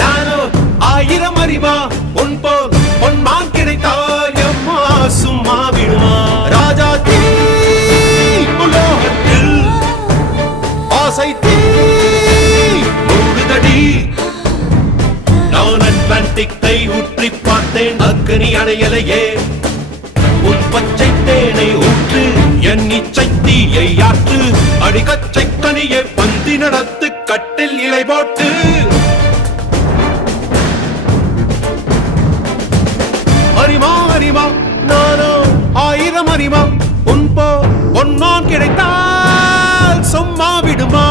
நானோ ஆயிரம் அறிவா உன் போல் பொன்மான் கிடைத்தாயம்மா சும்மா விடுமா ராஜா தீ உலோகத்தில் ஆசை தீ மூடுதடி நான் அட்லாண்டிக்கை ஊற்றி பார்த்தேன் அக்னி அணையலையே உன் பச்சை தேனை ஊற்று என் இச்சை தீயை ஆற்று அடிக்கச்சை கனியை பந்தி நடத்து கட்டில் இலை போட்டு அறிமா அறிமா நானோ ஆயிரம் அறிமா உன் போ பொன்னான் கிடைத்தால் சும்மா விடுமா